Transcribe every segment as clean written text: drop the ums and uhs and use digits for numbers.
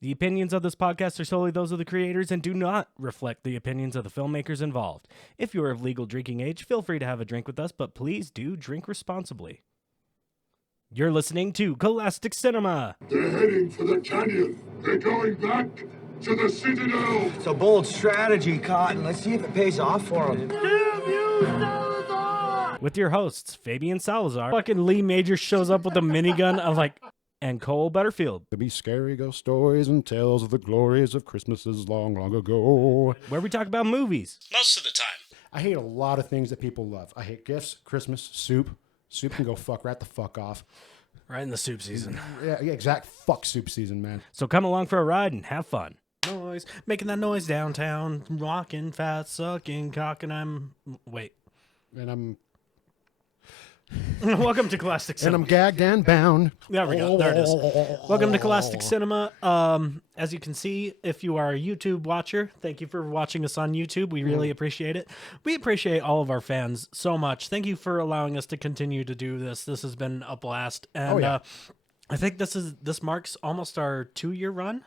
The opinions of this podcast are solely those of the creators and do not reflect the opinions of the filmmakers involved. If you are of legal drinking age, feel free to have a drink with us, but please do drink responsibly. You're listening to Cole-astic Cinema. They're heading for the canyon. They're going back to the Citadel. It's a bold strategy, Cotton. Let's see if it pays off for them. Damn you, Salazar! With your hosts, Fabian Salazar. Fucking Lee Major shows up with a minigun. I'm like, and Cole Butterfield. There be scary ghost stories and tales of the glories of Christmases long, long ago. Where we talk about movies. Most of the time. I hate a lot of things that people love. I hate gifts, Christmas, soup. Soup can go fuck right the fuck off. Right in the soup season. Yeah, exact fuck soup season, man. So come along for a ride and have fun. Noise, making that noise downtown, rocking, fat, sucking, cock, and wait. And I'm Welcome to Cole-astic and Cinema. I'm gagged and bound. There we go. There it is. Welcome to Cole-astic Cinema. As you can see, if you are a YouTube watcher, thank you for watching us on YouTube. We really appreciate it. We appreciate all of our fans so much. Thank you for allowing us to continue to do this. This has been a blast. And I think this marks almost our 2-year run.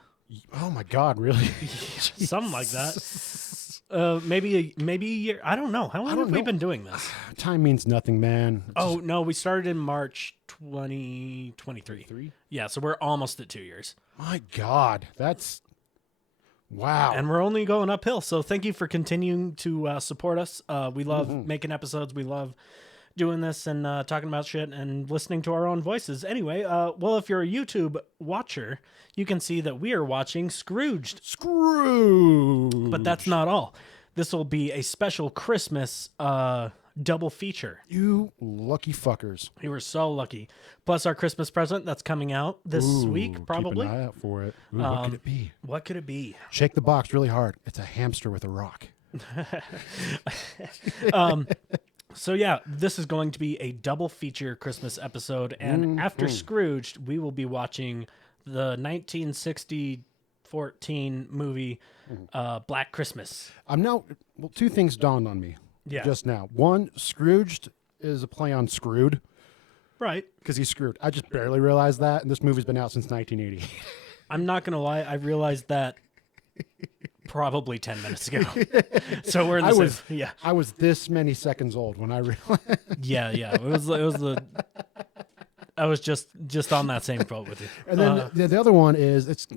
Oh my God, really? Something like that. Maybe a year. I don't know. How long have we been doing this? Time means nothing, man. Oh, no, we started in March 2023. Yeah, so we're almost at 2 years. My God, that's wow. And we're only going uphill. So thank you for continuing to support us. We love making episodes. We love doing this and talking about shit and listening to our own voices. Anyway, well, if you're a YouTube watcher, you can see that we are watching Scrooged. Scrooge. But that's not all. This will be a special Christmas double feature. You lucky fuckers. We were so lucky. Plus our Christmas present that's coming out this week, probably. Keep an eye out for it. Ooh, what could it be? What could it be? Shake the box really hard. It's a hamster with a rock. So yeah, this is going to be a double feature Christmas episode, and after Scrooged, we will be watching the 1914 movie Black Christmas. Two things dawned on me just now. One, Scrooged is a play on Screwed. Right. Because he's screwed. I just barely realized that, and this movie's been out since 1980. I'm not going to lie, I realized that probably 10 minutes ago. So we're in the same. I was this many seconds old when I realized. Yeah. It was the. I was just on that same boat with you. And then the other one is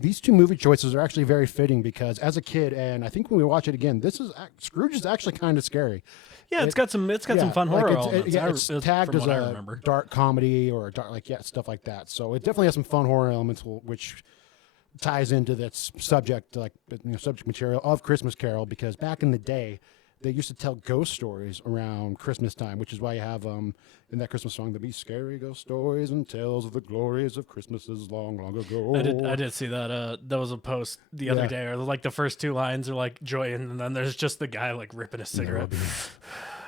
these two movie choices are actually very fitting because as a kid, and I think when we watch it again, Scrooge is actually kind of scary. Yeah, it's got some fun horror elements. It's tagged as a remember. dark comedy or stuff like that. So it definitely has some fun horror elements, which ties into that subject material of Christmas Carol, because back in the day they used to tell ghost stories around Christmas time, which is why you have in that Christmas song, there be scary ghost stories and tales of the glories of Christmases long, long ago. I did see that. There was a post the other day, or like the first two lines are like joy, and then there's just the guy like ripping a cigarette.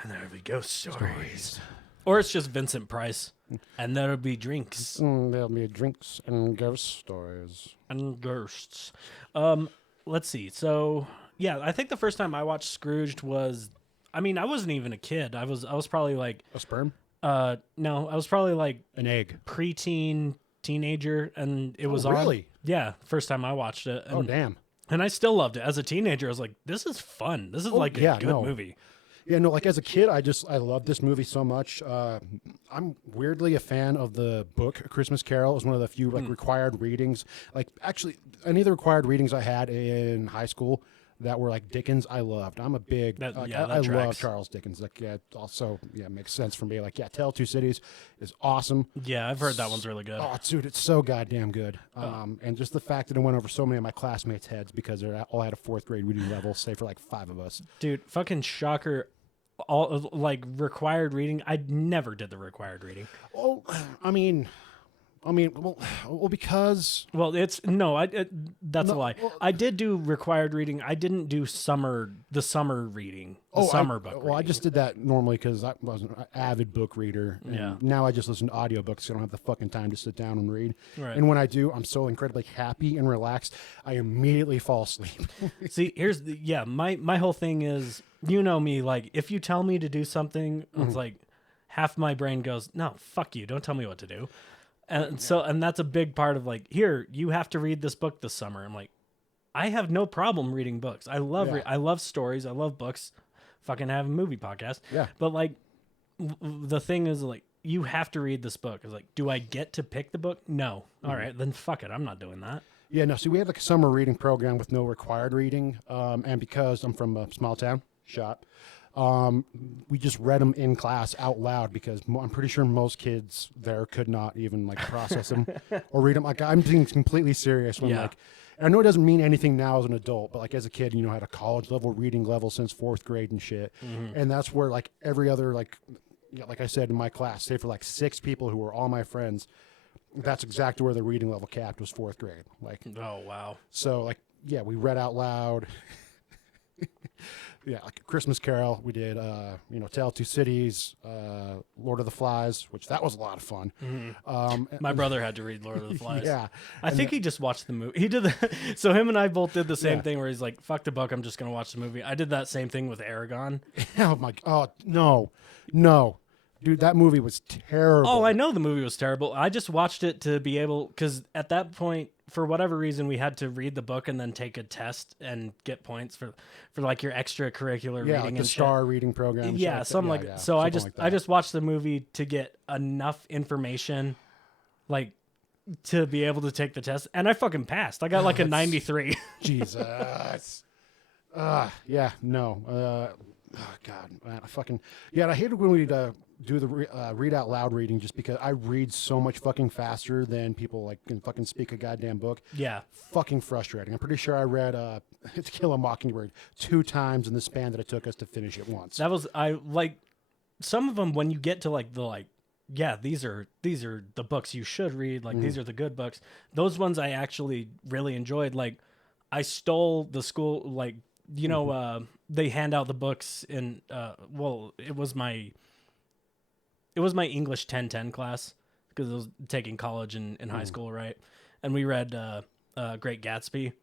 And there'll be ghost stories. Or it's just Vincent Price, and there'll be drinks. There'll be drinks and ghost stories. And ghosts. Let's see. So yeah, I think the first time I watched Scrooged was, I wasn't even a kid. I was probably like A sperm? no, I was probably like An egg. preteen, teenager, and it was on. Really? Yeah, first time I watched it. And, Oh, damn. And I still loved it. As a teenager, I was like, this is fun. This is like a good movie. Yeah, no, like as a kid, I love this movie so much. I'm weirdly a fan of the book Christmas Carol. It was one of the few required readings. Like actually, any of the required readings I had in high school that were like Dickens, I loved. I'm a big, I love Charles Dickens. Like, yeah, also, yeah, it makes sense for me. Like, yeah, Tale of Two Cities is awesome. Yeah, I've heard that one's really good. Oh, dude, it's so goddamn good. And just the fact that it went over so many of my classmates' heads because they're all at a 4th grade reading level, save for like 5 of us. Dude, fucking shocker. All like required reading. I never did the required reading. Oh, because That's a lie. Well, I did do required reading. I didn't do the summer reading, summer book reading. Well, I just did that normally because I wasn't an avid book reader. And Yeah. now I just listen to audiobooks. So I don't have the fucking time to sit down and read. Right. And when I do, I'm so incredibly happy and relaxed. I immediately fall asleep. See, my whole thing is, you know me, like if you tell me to do something, it's like half my brain goes, no, fuck you, don't tell me what to do. And that's a big part of like, here, you have to read this book this summer. I'm like, I have no problem reading books. I love I love stories. I love books. Fucking have a movie podcast. Yeah. But like, the thing is like, you have to read this book. It's like, do I get to pick the book? No. All right, then fuck it. I'm not doing that. Yeah, no. So we had like a summer reading program with no required reading, and because I'm from a small town, we just read them in class out loud because I'm pretty sure most kids there could not even like process them or read them. Like I'm being completely serious when like, and I know it doesn't mean anything now as an adult, but like as a kid, you know, I had a college level reading level since 4th grade and shit, and that's where like every other like I said in my class, save for like 6 people who were all my friends, that's exactly where the reading level capped was 4th grade. Like, oh wow. So like, yeah, we read out loud. Yeah, like a Christmas Carol. We did, Tale of Two Cities, Lord of the Flies, which that was a lot of fun. My brother had to read Lord of the Flies. Yeah, I think he just watched the movie. He did so him and I both did the same thing where he's like, fuck the book, I'm just going to watch the movie. I did that same thing with Aragon. No. Dude, that movie was terrible. Oh, I know the movie was terrible. I just watched it to be able, because at that point, for whatever reason, we had to read the book and then take a test and get points for like your extracurricular reading like and the STAR reading program. Yeah, something like that. So I just watched the movie to get enough information, like to be able to take the test, and I fucking passed. I got like a 93. Jesus. Yeah, no. Oh God, man, I hated when we'd do the read out loud reading just because I read so much fucking faster than people like can fucking speak a goddamn book. Yeah, fucking frustrating. I'm pretty sure I read To Kill a Mockingbird 2 times in the span that it took us to finish it once. That was I like some of them when you get to like the like. Yeah, these are the books you should read. Like these are the good books. Those ones I actually really enjoyed. Like I stole the school like. You know, they hand out the books in, it was my English 1010 class because I was taking college in high school, right? And we read Great Gatsby.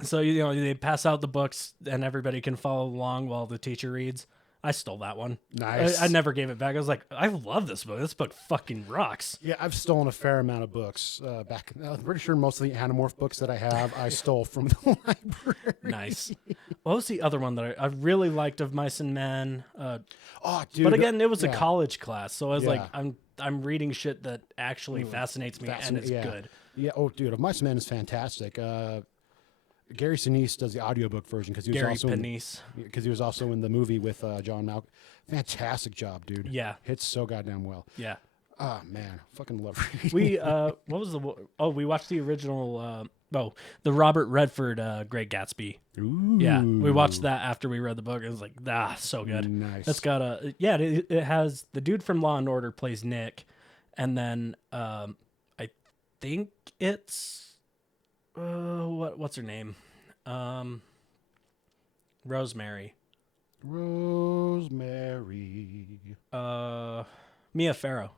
So, you know, they pass out the books and everybody can follow along while the teacher reads. I stole that one. Nice. I never gave it back. I was like, I love this book. This book fucking rocks. Yeah, I've stolen a fair amount of books back. I'm pretty sure most of the Animorph books that I have, I stole from the library. Nice. What was the other one that I really liked of Mice and Men? Dude. But again, it was a college class, so I was like, Yeah. I'm reading shit that actually fascinates me and is good. Yeah. Oh, dude, Mice and Men is fantastic. Gary Sinise does the audiobook version because he was also in the movie with John Malkovich. Fantastic job, dude. Yeah, hits so goddamn well. Yeah. Oh man, fucking love reading. We what was we watched the original the Robert Redford Great Gatsby. Ooh. Yeah, we watched that after we read the book. It was like so good. Nice. That's got it has the dude from Law and Order plays Nick, and then I think it's. What's her name? Rosemary. Mia Farrow.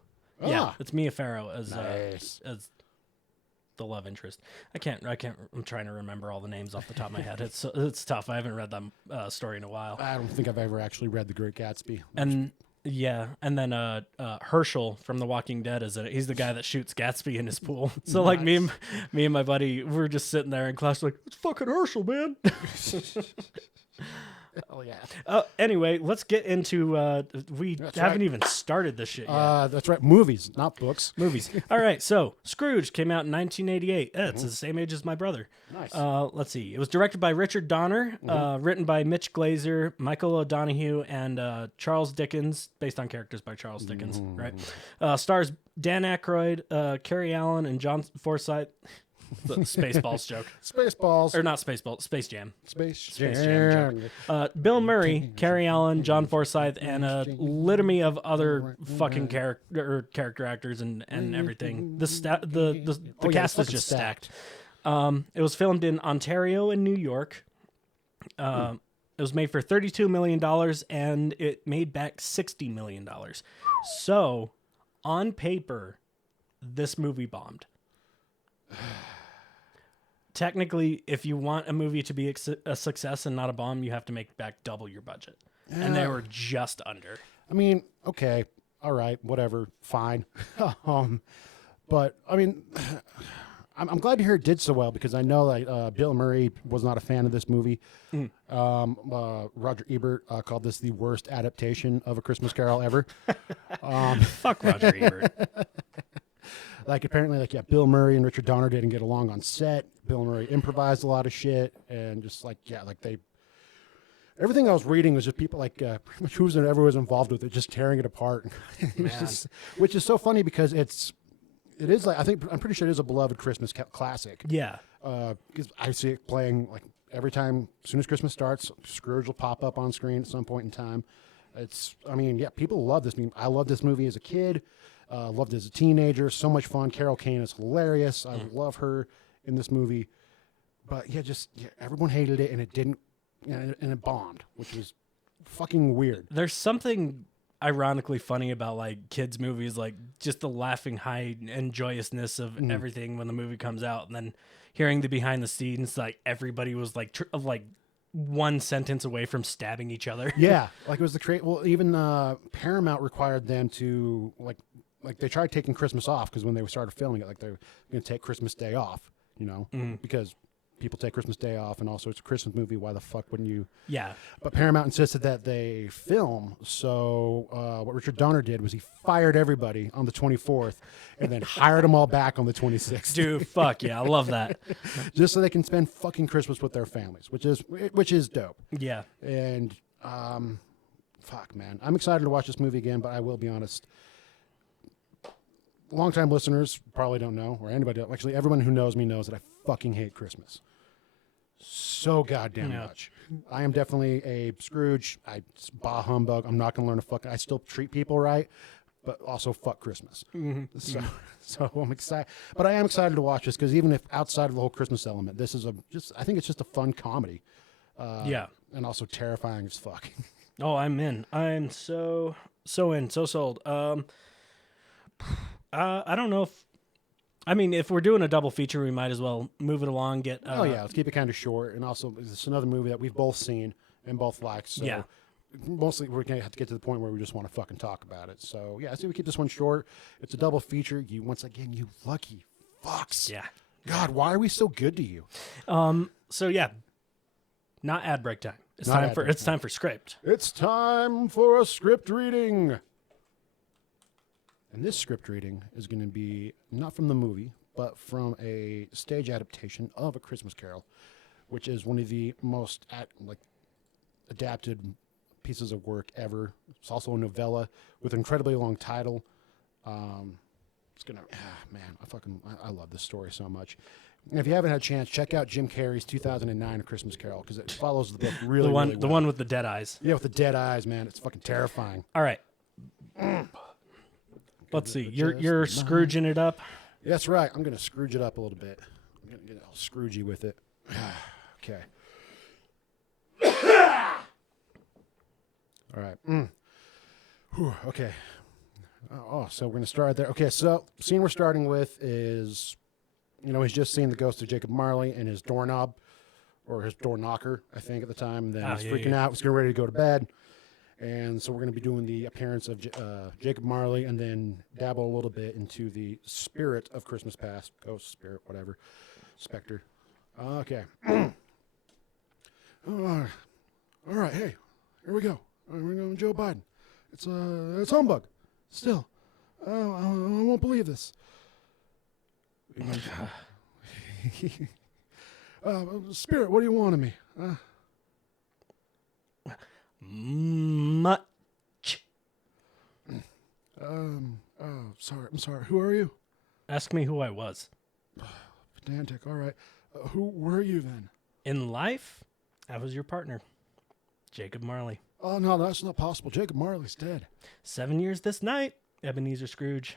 Yeah, it's Mia Farrow as the love interest. I'm trying to remember all the names off the top of my head. It's tough. I haven't read that story in a while. I don't think I've ever actually read The Great Gatsby. And then Herschel from The Walking Dead is in it. He's the guy that shoots Gatsby in his pool. So like me and my buddy, we're just sitting there in class like, it's fucking Herschel, man. Oh yeah. Anyway, let's get into we haven't even started this shit yet. That's right. Movies, not books. Movies. All right. So Scrooged came out in 1988. It's the same age as my brother. Nice. Let's see. It was directed by Richard Donner, written by Mitch Glazer, Michael O'Donoghue, and Charles Dickens, based on characters by Charles Dickens. Right. Stars Dan Aykroyd, Carrie Allen, and John Forsythe. The Spaceballs joke. Spaceballs. Or not Spaceballs, Space Jam. Space Jam joke. Bill Murray, Carrie Allen, John Forsythe, and a litany of other fucking character actors and everything. The cast is just stacked. It was filmed in Ontario and New York. It was made for $32 million and it made back $60 million. So, on paper, this movie bombed. Technically, if you want a movie to be a success and not a bomb, you have to make back double your budget. And they were just under. I mean, okay, all right, whatever, fine. But I mean, I'm glad to hear it did so well because I know that Bill Murray was not a fan of this movie. Roger Ebert called this the worst adaptation of A Christmas Carol ever. Fuck Roger Ebert. Like apparently, like Bill Murray and Richard Donner didn't get along on set. Bill Murray improvised a lot of shit, and just like everything I was reading was just people like pretty much whoever was involved with it, just tearing it apart. Which is so funny because it is like I'm pretty sure it is a beloved Christmas classic. Yeah. Because I see it playing like every time as soon as Christmas starts, Scrooge will pop up on screen at some point in time. People love this movie. I loved this movie as a kid. Loved it as a teenager. So much fun. Carol Kane is hilarious. I love her in this movie. But everyone hated it, and it didn't, and it bombed, which was fucking weird. There's something ironically funny about like kids movies, like just the laughing high and joyousness of everything when the movie comes out, and then hearing the behind the scenes, like everybody was like one sentence away from stabbing each other. Yeah, like it was even Paramount required them to like they tried taking Christmas off because when they started filming it, like they're going to take Christmas Day off, because people take Christmas Day off, and also it's a Christmas movie. Why the fuck wouldn't you? Yeah. But Paramount insisted that they film. So what Richard Donner did was he fired everybody on the 24th and then hired them all back on the 26th. Dude, fuck yeah, I love that. Just so they can spend fucking Christmas with their families, which is dope. Yeah. And fuck, man, I'm excited to watch this movie again. But I will be honest. Longtime listeners probably don't know, or anybody else. Actually, everyone who knows me knows that I fucking hate Christmas so goddamn much. I am definitely a Scrooge. Bah humbug. I'm not going to learn to fuck. I still treat people right, but also fuck Christmas. So I'm excited. But I am excited to watch this because even if outside of the whole Christmas element, this is I think it's just a fun comedy. Yeah. And also terrifying as fuck. Oh, I'm in. I'm so in, so sold. I don't know if we're doing a double feature, we might as well move it along. Let's keep it kind of short. And also, it's another movie that we've both seen and both liked. So yeah. Mostly, we're going to have to get to the point where we just want to fucking talk about it. So, yeah, I say we keep this one short. It's a double feature. Once again, you lucky fucks. Yeah. God, why are we so good to you? So, yeah. Not ad break time. It's time for script. It's time for a script reading. And this script reading is going to be not from the movie, but from a stage adaptation of A Christmas Carol, which is one of the most adapted pieces of work ever. It's also a novella with an incredibly long title. I love this story so much. And if you haven't had a chance, check out Jim Carrey's 2009 A Christmas Carol because it follows the book really well. The one with the dead eyes. Yeah, with the dead eyes, man. It's fucking terrifying. All right. Let's see. You're Scrooging it up. That's right. I'm going to Scrooge it up a little bit. I'm going to get all Scroogey with it. Okay. All right. Whew, okay. So we're going to start there. Okay, so the scene we're starting with is, he's just seen the ghost of Jacob Marley and his doorknob, or his door knocker, I think, at the time. And then he's freaking out. He's getting ready to go to bed. And so we're going to be doing the appearance of Jacob Marley and then dabble a little bit into the spirit of Christmas past. Ghost, spirit, whatever. Spectre. Okay. All right, hey, here we go. We're going Joe Biden. It's humbug. Still. I won't believe this. Spirit, what do you want of me? Much. I'm sorry. Who are you? Ask me who I was. Pedantic. All right. Who were you then? In life, I was your partner, Jacob Marley. Oh, no, that's not possible. Jacob Marley's dead. 7 years this night, Ebenezer Scrooge.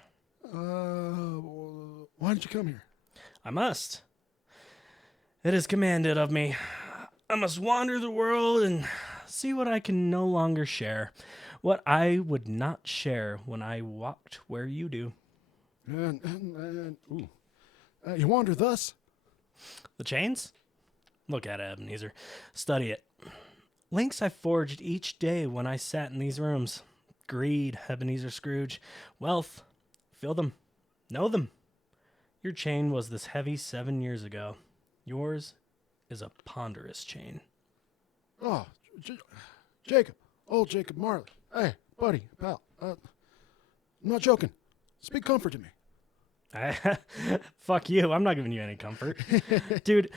Why did you come here? I must. It is commanded of me. I must wander the world and see what I can no longer share, what I would not share when I walked where you do. You wander thus? The chains? Look at it, Ebenezer. Study it. Links I forged each day when I sat in these rooms. Greed, Ebenezer Scrooge. Wealth. Feel them. Know them. Your chain was this heavy 7 years ago. Yours is a ponderous chain. Oh, Jacob. Old Jacob Marley. Hey, buddy, pal. I'm not joking. Speak comfort to me. Fuck you. I'm not giving you any comfort. Dude,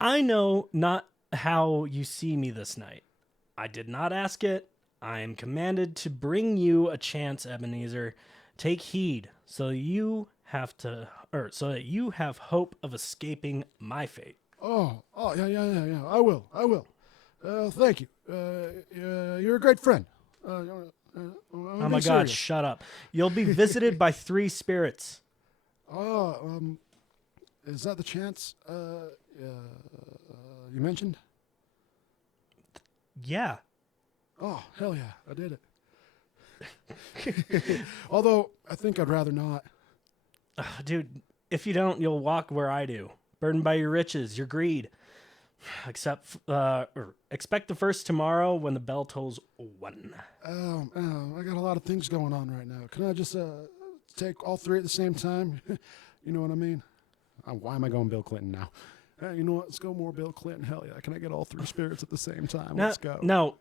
I know not how you see me this night. I did not ask it. I am commanded to bring you a chance, Ebenezer. Take heed, so that you have hope of escaping my fate. Oh, yeah. I will. Thank you. You're a great friend. Oh my God, shut up. You'll be visited by 3 spirits. Oh, is that the chance you mentioned? Yeah. Oh, hell yeah, I did it. Although, I think I'd rather not. Dude, if you don't, you'll walk where I do. Burdened by your riches, your greed. Expect the first tomorrow when the bell tolls 1. I got a lot of things going on right now. Can I just take all 3 at the same time? You know what I mean? Why am I going Bill Clinton now? You know what? Let's go more Bill Clinton. Hell yeah. Can I get all 3 spirits at the same time? Let's go. No.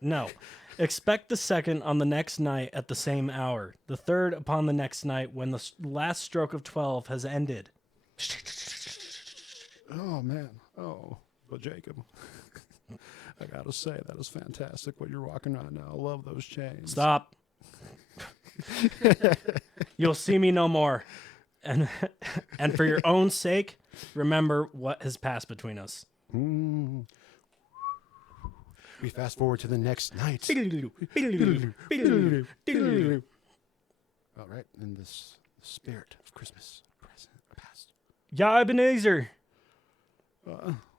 Expect the second on the next night at the same hour. The third upon the next night when the last stroke of 12 has ended. Oh, man. Oh, but Jacob, I gotta say, that is fantastic what you're rocking right now. I love those chains. Stop. You'll see me no more. And for your own sake, remember what has passed between us. We fast forward to the next night. All right, in this spirit of Christmas present past. Ya Ebenezer.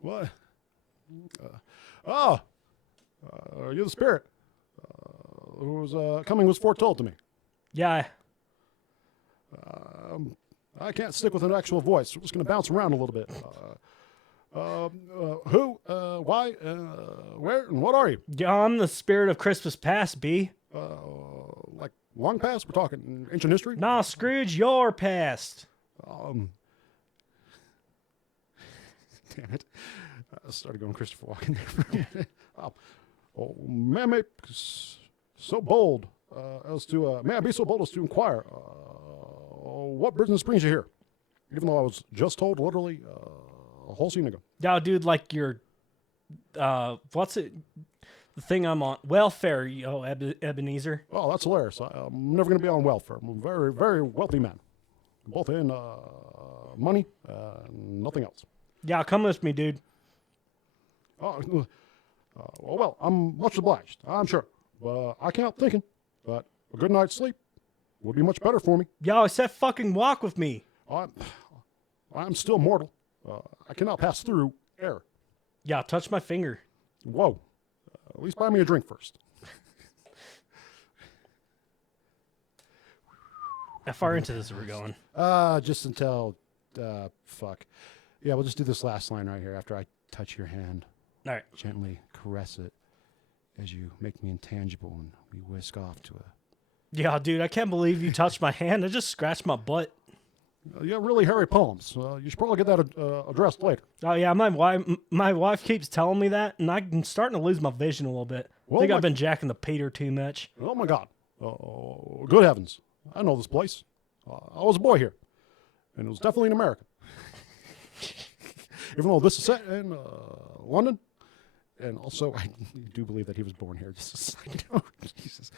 What? You're the spirit. Who was coming was foretold to me. Yeah. I can't stick with an actual voice. We're just going to bounce around a little bit. Who? Why? Where? And what are you? Yeah, I'm the spirit of Christmas past, B. Like long past? We're talking ancient history? Nah, Scrooge, your past. Damn it. I started going Christopher Walken there for a minute. May I be so bold as to inquire what business brings you here? Even though I was just told literally a whole scene ago. Yeah, dude, like your, what's it? The thing I'm on. Welfare, Ebenezer. Oh, that's hilarious. I'm never going to be on welfare. I'm a very, very wealthy man. Both in money and nothing else. Yeah, come with me, dude. Well, I'm much obliged, I'm sure. I can't help thinking, but a good night's sleep would be much better for me. Yo, I said fucking walk with me. I'm still mortal. I cannot pass through air. Yeah, touch my finger. Whoa. At least buy me a drink first. How far into this are we going? Just until, fuck. Yeah, we'll just do this last line right here after I touch your hand. All right. Gently caress it as you make me intangible and we whisk off to a... Yeah, dude, I can't believe you touched my hand. I just scratched my butt. You got really hairy palms. You should probably get that addressed later. Oh, yeah, my wife keeps telling me that, and I'm starting to lose my vision a little bit. I think I've been jacking the Peter too much. Oh, my God. Good heavens. I know this place. I was a boy here, and it was definitely in America. Even though this is set in London, and also I do believe that he was born here. Just a side note. Jesus.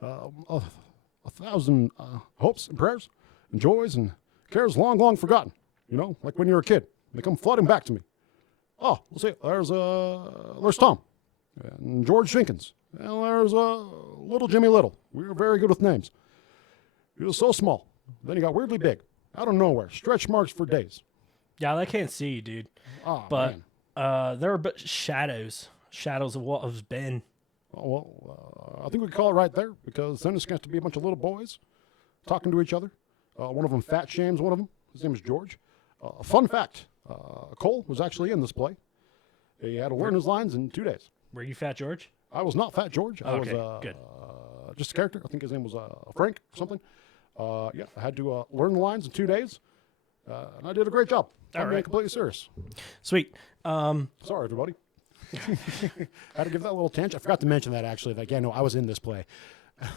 1,000 hopes and prayers and joys and cares long, long forgotten. You know, like when you're a kid. They come flooding back to me. Oh, let's see. There's Tom and George Jenkins. And there's little Jimmy Little. We were very good with names. He was so small. Then he got weirdly big. Out of nowhere. Stretch marks for days. Yeah, they can't see you, dude. Oh, but man. there are shadows of what has been. Oh, well, I think we can call it right there because then it's going to be a bunch of little boys talking to each other. One of them fat shames one of them. His name is George. Fun fact, Cole was actually in this play. He had to learn his lines in 2 days. Were you Fat George? I was not Fat George. I Okay, was good. Just a character. I think his name was Frank or something. Yeah, I had to learn the lines in 2 days. And I did a great job. I'm being completely serious. Sweet. Sorry, everybody. I had to give that little tangent. I forgot to mention that actually. Like, yeah, no, I was in this play.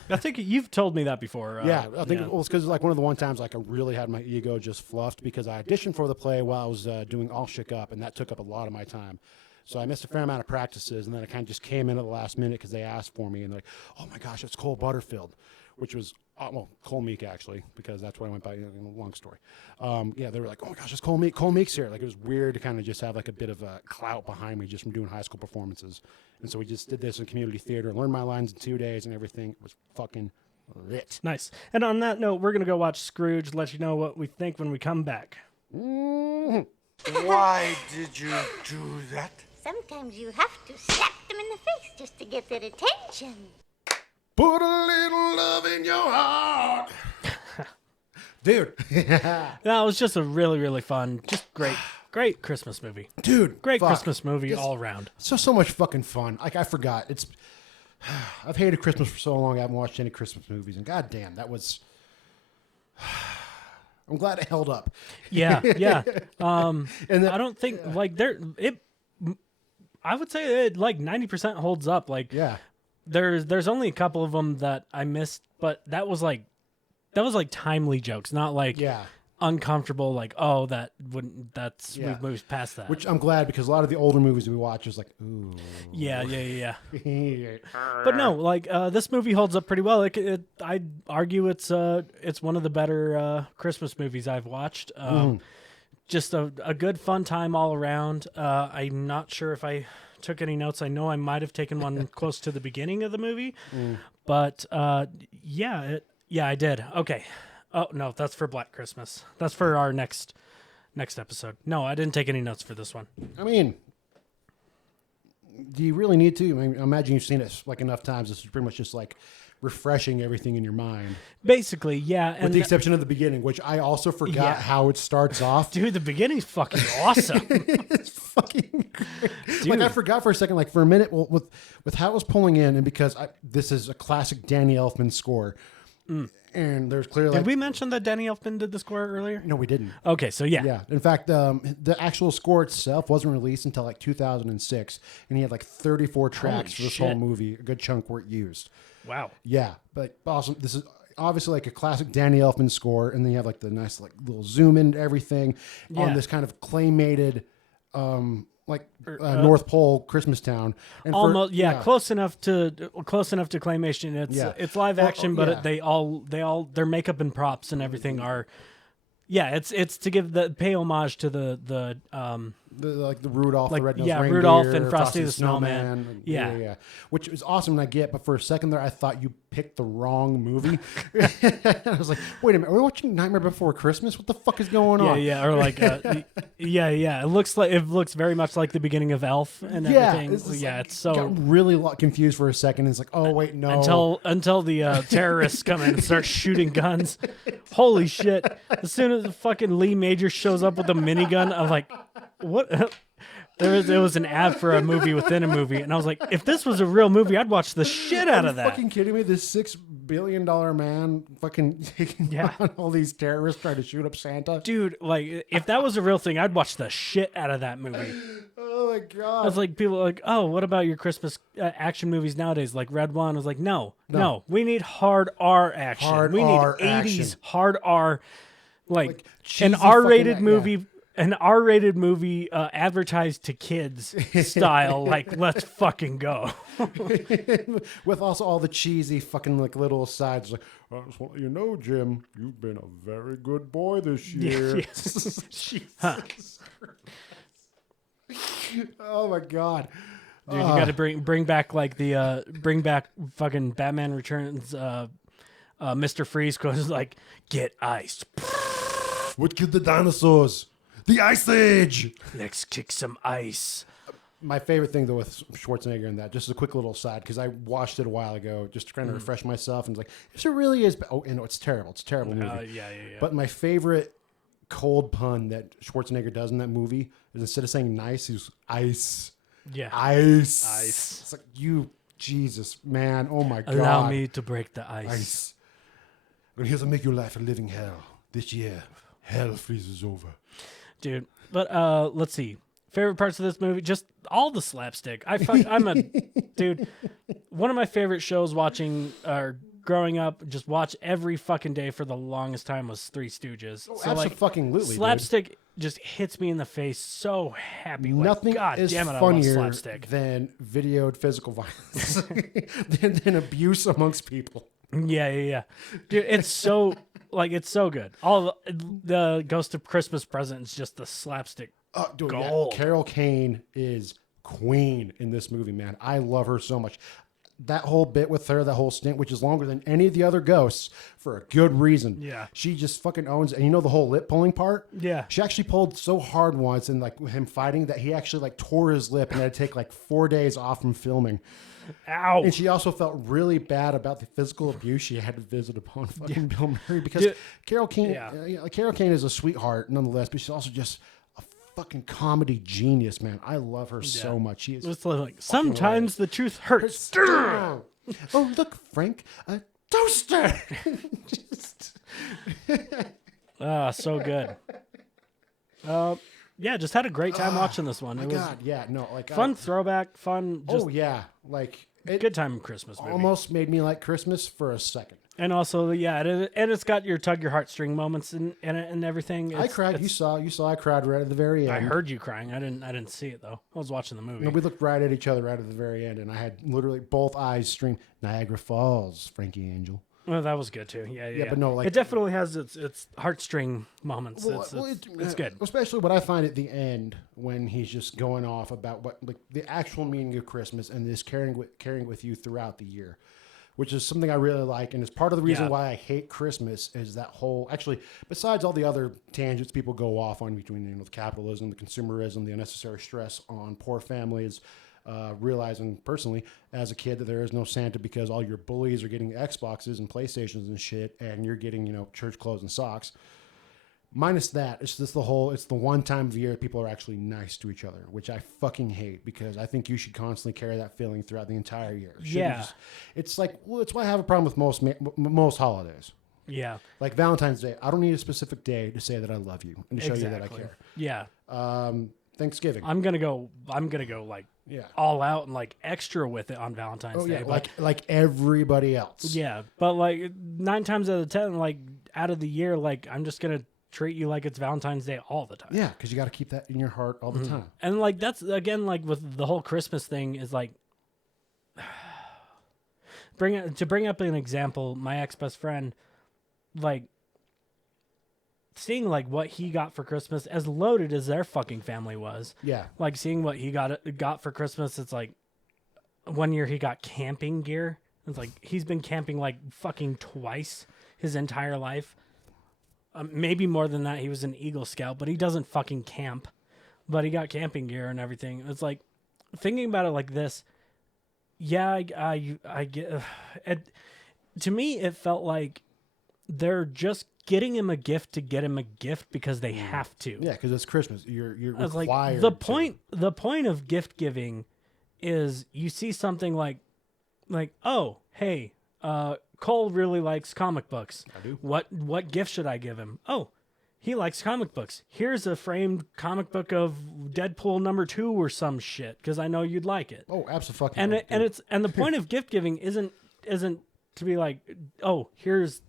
I think you've told me that before. Yeah, I think it was because like one of the one times like I really had my ego just fluffed because I auditioned for the play while I was doing All Shook Up, and that took up a lot of my time. So I missed a fair amount of practices, and then I kind of just came in at the last minute because they asked for me, and they're like, oh my gosh, it's Cole Butterfield, which was, well, Cole Meek actually, because that's what I went by, long story. Yeah, they were like, oh my gosh, it's Cole Meek. Cole Meek's here. Like, it was weird to kind of just have like a bit of a clout behind me just from doing high school performances. And so we just did this in community theater, learned my lines in 2 days, and everything. It was fucking lit. Nice. And on that note, we're going to go watch Scrooge, let you know what we think when we come back. Mm-hmm. Why did you do that? Sometimes you have to slap them in the face just to get their attention. Put a little love in your heart. Dude. That was just a really, really fun, just great Christmas movie. Dude. Great fuck. Christmas movie It's all around. So much fucking fun. Like, I forgot. I've hated Christmas for so long I haven't watched any Christmas movies. And goddamn, that was... I'm glad it held up. Yeah, yeah. And then, I don't think, like, I would say it, like, 90% holds up. Like, yeah. There's only a couple of them that I missed, but that was like timely jokes, not like uncomfortable. Like, oh, we've moved past that. Which I'm glad because a lot of the older movies we watch is like, ooh. Yeah. But no, like this movie holds up pretty well. I'd argue it's one of the better Christmas movies I've watched. Just a good fun time all around. I'm not sure if I took any notes. I know I might have taken one close to the beginning of the movie, but yeah, I did. Okay. Oh no, that's for Black Christmas. That's for our next episode. No, I didn't take any notes for this one. I mean, do you really need to? I mean, I imagine you've seen it like enough times. This is pretty much just like refreshing everything in your mind. Basically, yeah. With the exception of the beginning, which I also forgot how it starts off. Dude, the beginning's fucking awesome. It's fucking great. Like, I forgot for a second, like for a minute, well, with how it was pulling in, and because this is a classic Danny Elfman score. And there's clearly... Did we mention that Danny Elfman did the score earlier? No, we didn't. Okay, so yeah. Yeah. In fact, the actual score itself wasn't released until like 2006, and he had like 34 tracks for this whole movie. A good chunk weren't used. Wow. Yeah, but awesome. This is obviously like a classic Danny Elfman score, and then you have like the nice like little zoom in everything on this kind of claymated... North Pole Christmas town, and almost close enough to claymation. It's live action, but they all their makeup and props and everything are it's to give pay homage to the Rudolph the Red-Nosed Reindeer, Rudolph and Frosty the Snowman. Yeah, which was awesome, and I get, but for a second there I thought you picked the wrong movie. I was like, wait a minute, are we watching Nightmare Before Christmas? What the fuck is going on? Or like it looks very much like the beginning of Elf and everything. It's so got really confused for a second. It's like, oh wait, no, until the terrorists come in and start shooting guns. Holy shit. As soon as the fucking Lee Major shows up with a minigun, I'm like, what? There was an ad for a movie within a movie, and I was like, if this was a real movie, I'd watch the shit out of that. Fucking kidding me? This $6 billion man fucking taking on all these terrorists trying to shoot up Santa. Dude, like, if that was a real thing, I'd watch the shit out of that movie. Oh my god! I was like, people are like, oh, what about your Christmas action movies nowadays, like Red One? I was like, no, we need hard R action. We need 80s hard R, like an R-rated movie. An R-rated movie advertised to kids style, like, let's fucking go. With also all the cheesy fucking like little sides, like, I just want you to know, Jim, you've been a very good boy this year. Jesus. Oh my god. Dude, you got to bring back like bring back fucking Batman Returns. Mr. Freeze goes like, get iced. What killed the dinosaurs? The Ice Age! Let's kick some ice. My favorite thing, though, with Schwarzenegger in that, just a quick little side, because I watched it a while ago, just to kind of refresh myself, and was like, this really is... Oh, and it's terrible. It's a terrible movie. Yeah. But my favorite cold pun that Schwarzenegger does in that movie is instead of saying nice, he's ice. Yeah. Ice. It's like, you... Jesus, man. Oh, my God. Allow me to break the ice. And here's to make your life a living hell this year. hell freezes over. Dude. But let's see. Favorite parts of this movie, just all the slapstick. I'm a dude. One of my favorite shows watching or growing up, just watch every fucking day for the longest time was Three Stooges. Oh, absolutely, slapstick just hits me in the face so happy. Nothing God is damn it, I love funnier slapstick. than videoed physical violence than abuse amongst people. Yeah. Dude, it's so it's so good. All the Ghost of Christmas Present is just the slapstick. Dude, gold. Yeah, Carol Kane is queen in this movie, man. I love her so much. That whole bit with her, that whole stint, which is longer than any of the other ghosts for a good reason. Yeah. She just fucking owns it. And you know the whole lip pulling part? Yeah. She actually pulled so hard once and like him fighting that he actually like tore his lip and had to take like 4 days off from filming. Ow. And she also felt really bad about the physical abuse she had to visit upon fucking Bill Murray because Carol Kane, Carol Kane is a sweetheart nonetheless, but she's also just a fucking comedy genius, man. I love her so much. She is. It's like sometimes the truth hurts. Oh, look, Frank, a toaster. So good. Yeah, just had a great time watching this one. It was God, yeah, no, like fun throwback, fun. Just like it good time Christmas movie. almost made me like Christmas for a second. And also, and it's got your tug your heartstring moments in it and everything. I cried. You saw. I cried right at the very end. I heard you crying. I didn't see it though. I was watching the movie. No, we looked right at each other right at the very end, and I had literally both eyes stream Niagara Falls, Frankie Angel. Well, that was good too. Yeah. But no, like it definitely has its heartstring moments. Well, it's good. Especially what I find at the end when he's just going off about what like the actual meaning of Christmas and this carrying with you throughout the year, which is something I really like, and it's part of the reason why I hate Christmas is that whole. Actually, besides all the other tangents people go off on between the capitalism, the consumerism, the unnecessary stress on poor families. Realizing personally as a kid that there is no Santa because all your bullies are getting Xboxes and PlayStations and shit, and you're getting church clothes and socks. Minus that, it's just it's the one time of the year people are actually nice to each other, which I fucking hate because I think you should constantly carry that feeling throughout the entire year. It's like it's why I have a problem with most holidays. Yeah, like Valentine's Day. I don't need a specific day to say that I love you and to show you that I care. Yeah. Thanksgiving. I'm gonna go like all out and like extra with it on Valentine's Day. Like everybody else. Yeah, but like 9 times out of 10, like out of the year, like I'm just gonna treat you like it's Valentine's Day all the time. Yeah, because you got to keep that in your heart all the time. And like that's again like with the whole Christmas thing is like bring up an example. My ex-best friend, like. Seeing like what he got for Christmas, as loaded as their fucking family was, like seeing what he got for Christmas, it's like one year he got camping gear. It's like he's been camping like fucking twice his entire life, maybe more than that. He was an Eagle Scout, but he doesn't fucking camp. But he got camping gear and everything. It's like thinking about it like this. Yeah, I get it. To me, it felt like they're just getting him a gift to get him a gift because they have to. Yeah, because it's Christmas. You're required. Like the point of gift giving is you see something like oh hey, Cole really likes comic books. I do. What gift should I give him? Oh, he likes comic books. Here's a framed comic book of Deadpool #2 or some shit because I know you'd like it. Oh, absolutely. And the point of gift giving isn't to be like, oh, here's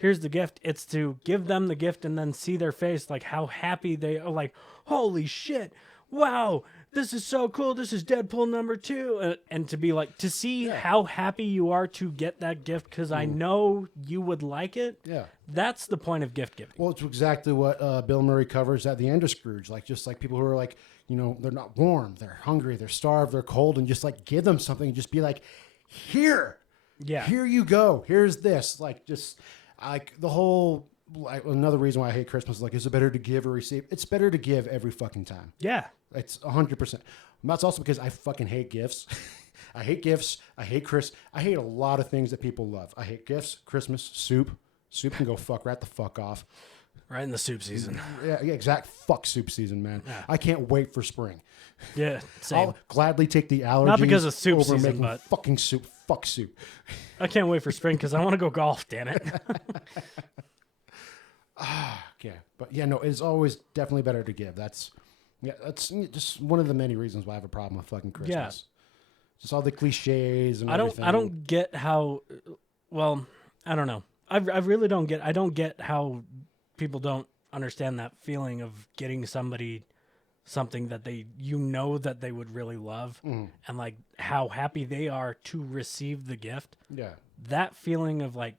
the gift. It's to give them the gift and then see their face, like how happy they are, like, holy shit, wow, this is so cool. This is Deadpool #2. And to be like, to see how happy you are to get that gift because I know you would like it. Yeah. That's the point of gift giving. Well, it's exactly what Bill Murray covers at the end of Scrooge. Like, just like people who are like, they're not warm, they're hungry, they're starved, they're cold, and just like give them something and just be like, here, here you go. Here's this. Like, just... Like the whole, another reason why I hate Christmas is like, is it better to give or receive? It's better to give every fucking time. Yeah. It's 100%. That's also because I fucking hate gifts. I hate gifts. I hate I hate a lot of things that people love. I hate gifts, Christmas, soup. Soup can go right the fuck off. Right in the soup season. Yeah, exact fuck soup season, man. Yeah. I can't wait for spring. Yeah, same. I'll gladly take the allergies. Not because of soup over season, making but fucking soup. Fuck soup. I can't wait for spring because I want to go golf. Damn it. yeah. But yeah, no, it's always definitely better to give. That's just one of the many reasons why I have a problem with fucking Christmas. Yeah. Just all the cliches and everything. I don't get how. Well, I don't know. I really don't get. I don't get how people don't understand that feeling of getting somebody something that that they would really love, and like how happy they are to receive the gift. Yeah. That feeling of like,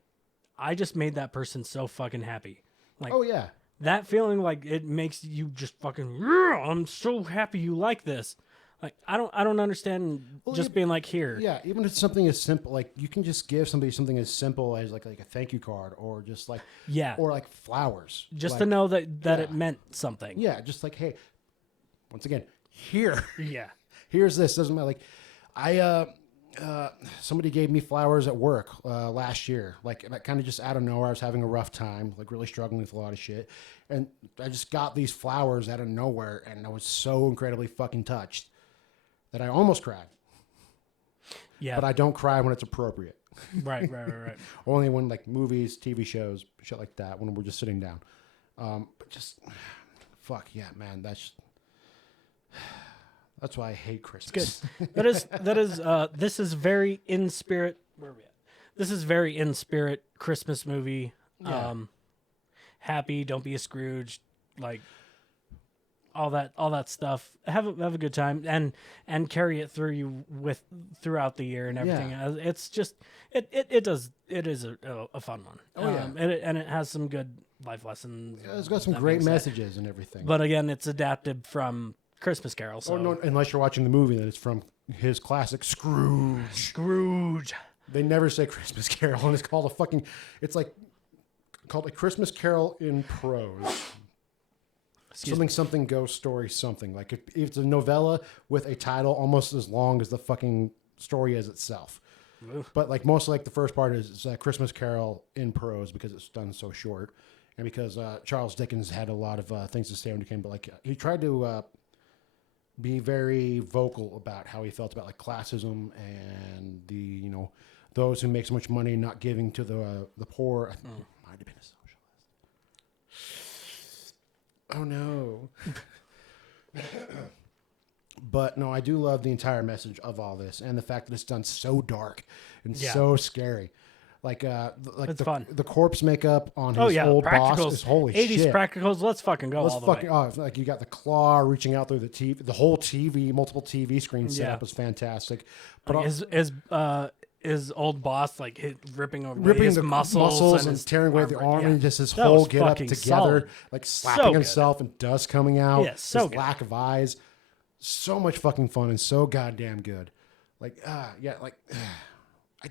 I just made that person so fucking happy. Like, Oh yeah. that feeling, like, it makes you just fucking, "Yeah, I'm so happy you like this." Like, I don't understand just being like, here. Yeah, even if it's something as simple, like you can just give somebody something as simple as like a thank you card, or just like or like flowers, just like, to know that it meant something. Yeah, just like, hey, once again, here, Yeah. here's this. Doesn't matter. Like, I somebody gave me flowers at work last year. Like, kind of just out of nowhere. I was having a rough time, like really struggling with a lot of shit, and I just got these flowers out of nowhere, and I was so incredibly fucking touched that I almost cried. Yeah. But I don't cry when it's appropriate. Right. Only when like movies, TV shows, shit like that, when we're just sitting down. But just, fuck yeah, man. That's why I hate Christmas. Good. This is very in spirit. Where are we at? This is very in spirit Christmas movie. Yeah. Happy, don't be a Scrooge, like all that stuff. Have a good time and carry it through you throughout the year and everything. Yeah. It's just it is a fun one. Oh, yeah. And it has some good life lessons. It's got some great messages and everything. But again, it's adapted from Christmas Carol. So no, unless you're watching the movie, then it's from his classic Scrooge. They never say Christmas Carol, and it's called called a Christmas Carol in prose. Something ghost story something. Like if it's a novella with a title almost as long as the fucking story is itself. Oof. But like mostly like the first part is Christmas Carol in prose because it's done so short, and because Charles Dickens had a lot of things to say when he came. But like he tried to be very vocal about how he felt about like classism and the those who make so much money not giving to the poor. Might have been a socialist. Oh no. But no, I do love the entire message of all this and the fact that it's done so dark and so scary. Like it's fun. The corpse makeup on his old boss is holy 80s shit. practicals, let's fucking go all the way. Like you got the claw reaching out through the TV, the whole TV, multiple TV screen setup is fantastic. But like his old boss like ripping his the muscles and tearing away the arm and just his that whole was get up fucking together, solid. like slapping himself and dust coming out. Yeah, so his good. lack of eyes. So much fucking fun and so goddamn good. Like, I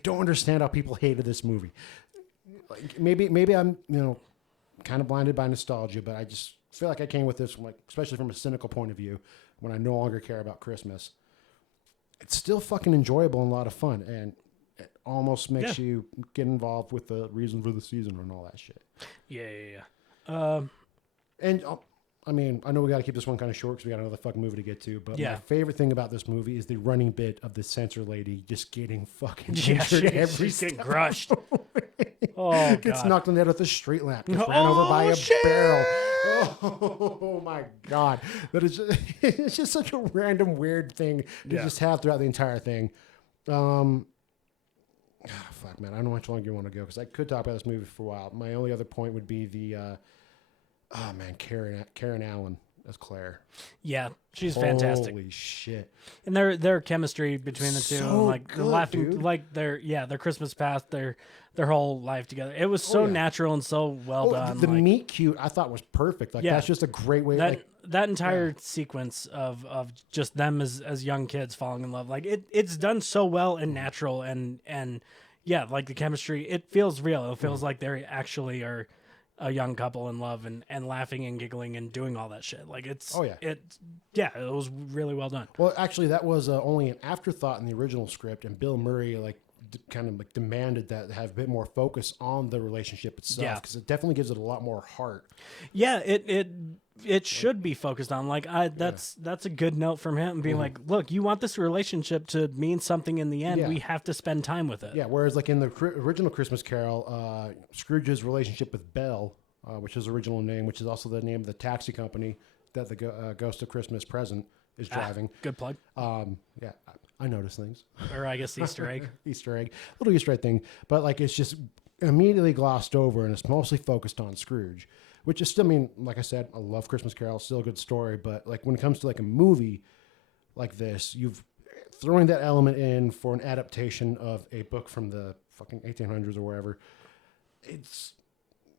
don't understand how people hated this movie. Like, maybe I'm, kind of blinded by nostalgia, but I just feel like I came with this from especially from a cynical point of view when I no longer care about Christmas. It's still fucking enjoyable and a lot of fun, and it almost makes you get involved with the reason for the season and all that shit. Yeah. And I mean, I know we got to keep this one kind of short because we got another fucking movie to get to. But my favorite thing about this movie is the running bit of the censor lady just getting fucking injured she's getting crushed. Oh, gets God. knocked on the head with a street lamp. Gets ran over by a barrel. Oh my God! That is it's just such a random weird thing to just have throughout the entire thing. Fuck, man, I don't know how much longer you want to go because I could talk about this movie for a while. My only other point would be the. Karen Allen as Claire. Yeah, she's fantastic. Holy shit! And their chemistry between the two, So like good, laughing, dude. like their Christmas past, their whole life together. It was so natural and so well done. The meet cute I thought was perfect. Like that's just a great way. That entire sequence of just them as young kids falling in love, like it's done so well and natural and like the chemistry, it feels real. It feels like they actually are a young couple in love and laughing and giggling and doing all that shit. Like it was really well done. Well, actually, that was only an afterthought in the original script, and Bill Murray kind of demanded that have a bit more focus on the relationship itself because it definitely gives it a lot more heart. Yeah, it should be focused on that's a good note from him being like, look, you want this relationship to mean something in the end. We have to spend time with it. Yeah, whereas like in the original Christmas Carol, Scrooge's relationship with Belle, which is the original name, which is also the name of the taxi company that the Ghost of Christmas Present is driving. Good plug. Yeah, I notice things. Or I guess Easter egg. Easter egg, little Easter egg thing, but like it's just immediately glossed over, and it's mostly focused on Scrooge, which is still, I mean, like I said, I love Christmas Carol, it's still a good story, but like when it comes to like a movie like this, you've throwing that element in for an adaptation of a book from the fucking 1800s or wherever. It's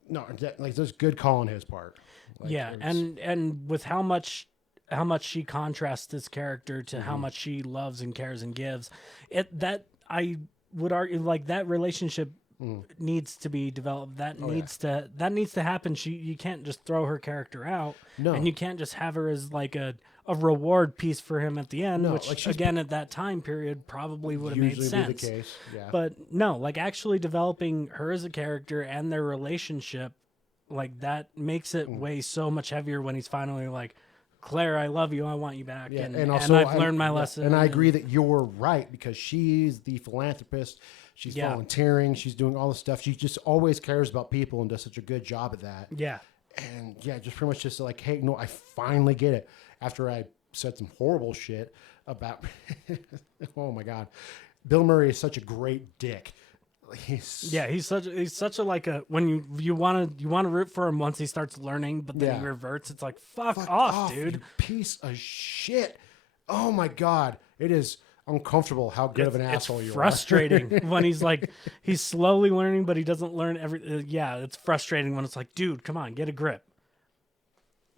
no, like there's good call on his part. Like, yeah, and with how much she contrasts this character to how much she loves and cares and gives, that I would argue like that relationship needs to be developed. That needs to happen. You can't just throw her character out, and you can't just have her as like a reward piece for him at the end, which like again at that time period probably would have made sense. Be the case. Yeah. But no, like actually developing her as a character and their relationship, like that makes it weigh so much heavier when he's finally like, Claire, I love you. I want you back. Yeah, and also, I've learned my lesson. And I agree that you're right, because she's the philanthropist. She's volunteering. She's doing all the stuff. She just always cares about people and does such a good job at that. Yeah. And yeah, just pretty much just like, hey, no, I finally get it. After I said some horrible shit about, oh my God, Bill Murray is such a great dick. He's such a like a when you want to root for him once he starts learning, but then he reverts. It's like fuck off, dude, you piece of shit. Oh my God, it is uncomfortable how good of an asshole you are. It's frustrating when he's like he's slowly learning, but he doesn't learn every. Yeah, it's frustrating when it's like, dude, come on, get a grip,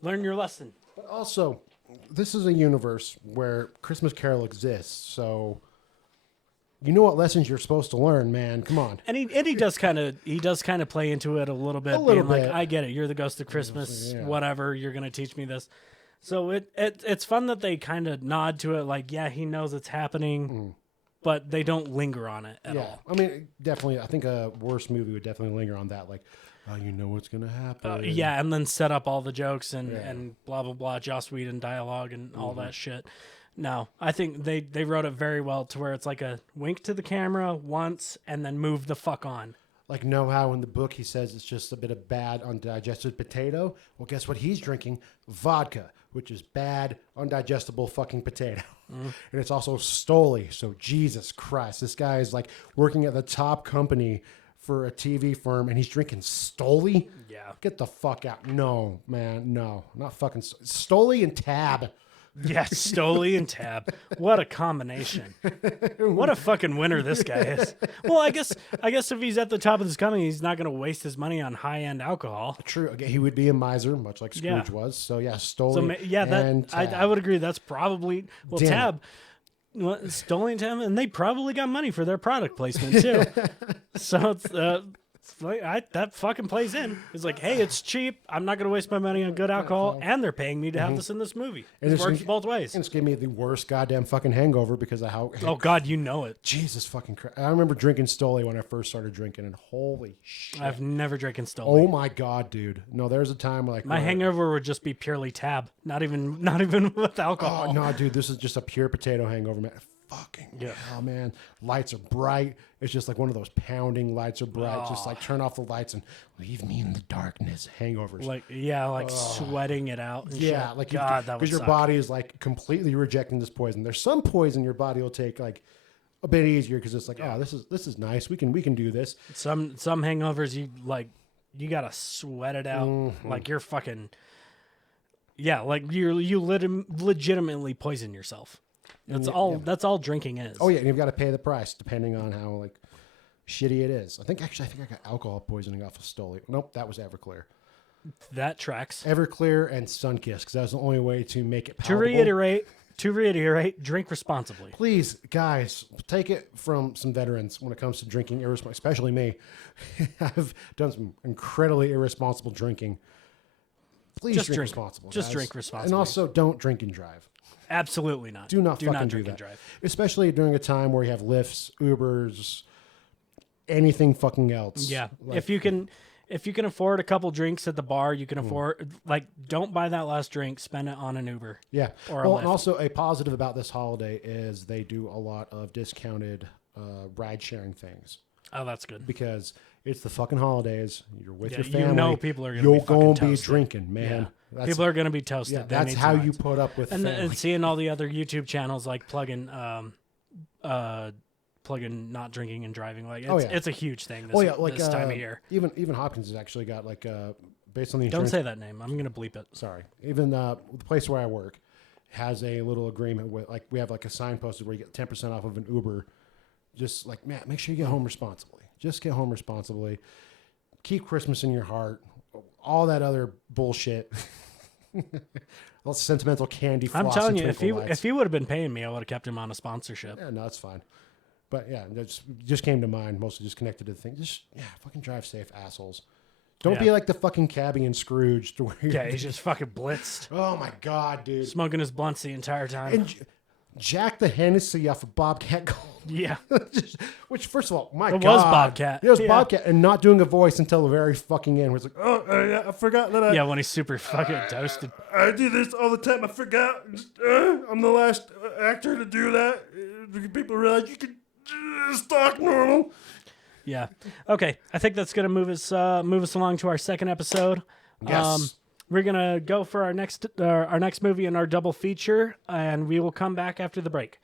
learn your lesson. But also, this is a universe where Christmas Carol exists, so. You know what lessons you're supposed to learn, man. Come on. And he does kind of play into it a little bit, being like, I get it. You're the Ghost of Christmas, whatever. You're gonna teach me this. So it's fun that they kind of nod to it, like, yeah, he knows it's happening, but they don't linger on it at all. I mean, definitely, I think a worse movie would definitely linger on that, like, oh, you know what's gonna happen. Yeah, and then set up all the jokes and blah blah blah, Joss Whedon dialogue and all that shit. No, I think they wrote it very well to where it's like a wink to the camera once and then move the fuck on. Like, know how in the book he says it's just a bit of bad undigested potato? Well, guess what he's drinking? Vodka, which is bad undigestible fucking potato. And it's also Stoli. So Jesus Christ, this guy is like working at the top company for a TV firm and he's drinking Stoli? Yeah. Get the fuck out. No, man, no. Not fucking Stoli and Tab. Yeah, Stoli and Tab. What a combination. What a fucking winner this guy is. Well, I guess if he's at the top of this company, he's not going to waste his money on high-end alcohol. True. Okay, he would be a miser, much like Scrooge was. So, yeah, Stoli and Tab. I would agree. That's probably... Well, Tab... Stoli and Tab, and they probably got money for their product placement, too. So, that fucking plays in. It's like, hey, it's cheap. I'm not going to waste my money on good alcohol, and they're paying me to have this in this movie. It works both ways. And it's giving me the worst goddamn fucking hangover because of how... Oh, God, you know it. Jesus fucking Christ. I remember drinking Stoli when I first started drinking, and holy shit. I've never drinking Stoli. Oh, my God, dude. No, there's a time like... My hangover would just be purely Tab. Not even with alcohol. Oh, no, dude, this is just a pure potato hangover, man. Fucking hell, man. Lights are bright. It's just like one of those pounding lights are bright. Just like turn off the lights and leave me in the darkness. Hangovers. Like sweating it out. And shit. Like God, that would because your body is like completely rejecting this poison. There's some poison your body will take like a bit easier because it's like, oh, this is nice. We can do this. Some hangovers you gotta sweat it out. Like you're fucking like you legitimately poison yourself. That's all drinking is. Oh yeah, and you've got to pay the price depending on how like shitty it is. I think I got alcohol poisoning off of Stoli. Nope, that was Everclear. That tracks. Everclear and Sunkist, because that was the only way to make it palatable. To reiterate, drink responsibly. Please, guys, take it from some veterans when it comes to drinking irresponsibly, especially me. I've done some incredibly irresponsible drinking. Please drink responsibly. Just drink responsibly. And also don't drink and drive. Absolutely not. Do not drink do and that. drive. Especially Especially during a time where you have Lyfts, Ubers, anything fucking else. Yeah. If you can afford a couple drinks at the bar, you can afford don't buy that last drink, spend it on an Uber. Yeah. Or a Lyft. And also a positive about this holiday is they do a lot of discounted ride sharing things. Oh, that's good. Because It's the fucking holidays. You're with Yeah, your you family. know people are gonna be You'll fucking go and be toasted. drinking, man. Yeah. People are going to be toasted. Yeah, They that's need how some you rides. put up with and family. seeing all the other YouTube channels like plugging not drinking and driving, like it's a huge thing this time of year. Even Hopkins has actually got like based on the Don't insurance. say that name. I'm gonna bleep it. Sorry. Even the place where I work has a little agreement with, like, we have like a sign posted where you get 10% off of an Uber. Just like, man, make sure you get home responsibly. Just get home responsibly. Keep Christmas in your heart. All that other bullshit. All sentimental candy floss. I'm telling and you, twinkle lights. if he would have been paying me, I would have kept him on a sponsorship. Yeah, no, that's fine. But yeah, that just came to mind, mostly just connected to the thing. Just, fucking drive safe, assholes. Don't be like the fucking cabbie in Scrooged. To where He's just fucking blitzed. Oh my God, dude. Smoking his blunts the entire time. And Jack the Hennessy off of Bobcat Gold. Yeah. Which, first of all, my It God. was Bobcat. It was Yeah. Bobcat, and not doing a voice until the very fucking end. Where it's like, oh, I forgot that Yeah, when he's super fucking toasted. I do this all the time. I forgot. I'm the last actor to do that. People realize you can talk normal. Yeah. Okay. I think that's gonna move us along to our second episode. Yes. We're gonna go for our next movie in our double feature, and we will come back after the break.